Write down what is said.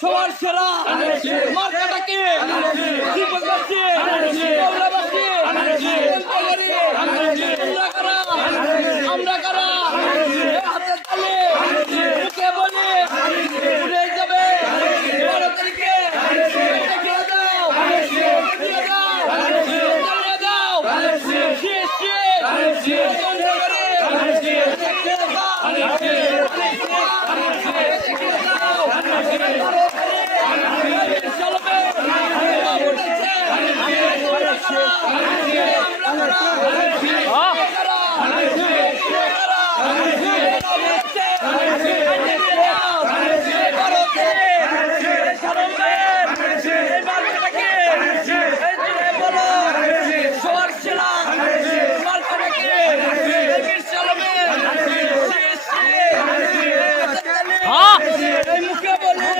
সবার সেরা মার্কাটাকে দীপকবাসী কমলাবাসী আমরা কারা হাতের তালে মুখে বলি উড়ে যাবে 12 তারিখে দেখিয়ে দাও দেখিয়ে দাও চালিয়ে দাও মুখে বলে